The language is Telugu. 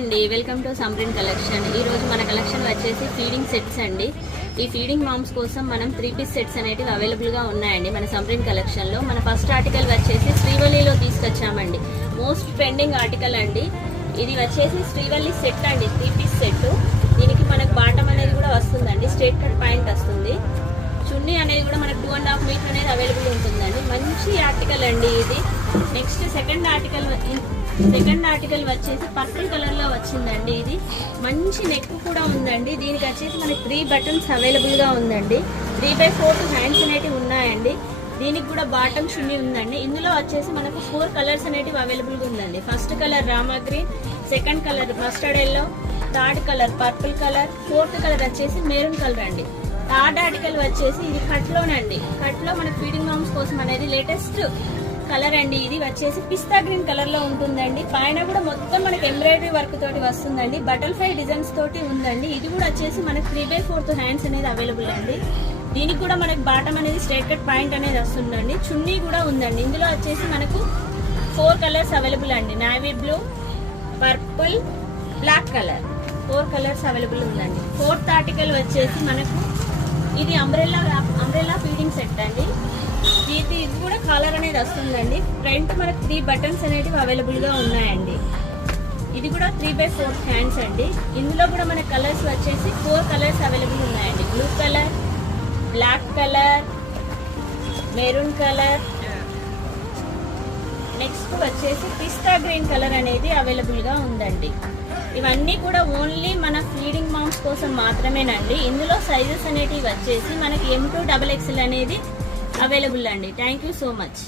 అండి, వెల్కమ్ టు సంప్రిన్ కలెక్షన్. ఈ రోజు మన కలెక్షన్ వచ్చేసి ఫీడింగ్ సెట్స్ అండి. ఈ ఫీడింగ్ మామ్స్ కోసం మనం 3 పీస్ సెట్స్ అనేటివి అవైలబుల్ గా ఉన్నాయండి మన సంప్రిన్ కలెక్షన్ లో. మన ఫస్ట్ ఆర్టికల్ వచ్చేసి శ్రీవల్లిలో తీసుకొచ్చామండి. మోస్ట్ ట్రెండింగ్ ఆర్టికల్ అండి. ఇది వచ్చేసి శ్రీవల్లి సెట్ అండి, 3 పీస్ సెట్. దీనికి మనకు బాటమ్ అనేది కూడా వస్తుందండి, స్ట్రేట్ కట్ పాయింట్ వస్తుంది. చున్నీ అనేది కూడా మనకు 2.5 మీటర్ అనేది అవైలబుల్ ఉంటుందండి. మంచి ఆర్టికల్ అండి ఇది. నెక్స్ట్ సెకండ్ ఆర్టికల్ వచ్చేసి పర్పుల్ కలర్ లో వచ్చిందండి. ఇది మంచి నెక్ కూడా ఉందండి. దీనికి వచ్చేసి మనకి 3 బటన్స్ అవైలబుల్ గా ఉందండి. 3/4 హ్యాండ్స్ అనేటివి ఉన్నాయండి. దీనికి కూడా బాటమ్ చున్నీ ఉందండి. ఇందులో వచ్చేసి మనకు 4 కలర్స్ అనేటివి అవైలబుల్ గా ఉందండి. First colour Rama green, second colour mustard yellow, third colour purple colour, fourth colour వచ్చేసి మెరూన్ కలర్ అండి. థర్డ్ ఆర్టికల్ వచ్చేసి ఇది కట్లోనండి. కట్లో మన ఫీడింగ్ మామ్స్ కోసం అనేది లేటెస్ట్ కలర్ అండి. ఇది వచ్చేసి పిస్తా గ్రీన్ కలర్ లో ఉంటుందండి. పైన కూడా మొత్తం మనకి ఎంబ్రాయిడరీ వర్క్ తోటి వస్తుందండి. బటర్ఫ్లై డిజైన్స్ తోటి ఉందండి. ఇది కూడా వచ్చేసి మనకి 3/4 హ్యాండ్స్ అనేది అవైలబుల్ అండి. దీనికి కూడా మనకి బాటమ్ అనేది స్ట్రైట్ కట్ పాయింట్ అనేది వస్తుందండి. చున్నీ కూడా ఉందండి. ఇందులో వచ్చేసి మనకు 4 కలర్స్ అవైలబుల్ అండి. Navy blue, purple, black color, 4 colors available ఉందండి. ఫోర్త్ ఆర్టికల్ వచ్చేసి మనకు ఇది అంబ్రెల్లా ఫీడింగ్ సెట్ అండి. ఇది కూడా కాలర్ అనేది వస్తుందండి. ఫ్రంట్ మనకు 3 బటన్స్ అనేటివి అవైలబుల్ గా ఉన్నాయండి. ఇది కూడా 3/4 హ్యాండ్స్ అండి. ఇందులో కూడా మన కలర్స్ వచ్చేసి 4 కలర్స్ అవైలబుల్ ఉన్నాయండి. Blue color, black color, maroon color, next వచ్చేసి పిస్తా గ్రీన్ కలర్ అనేది అవైలబుల్ గా ఉందండి. ఇవన్నీ కూడా ఓన్లీ మన ఫీడింగ్ మామ్స్ కోసం మాత్రమేనండి. ఇందులో సైజెస్ అనేటివి వచ్చేసి మనకి M to XXL అనేది అవైలబుల్ అండి. Thank you so much.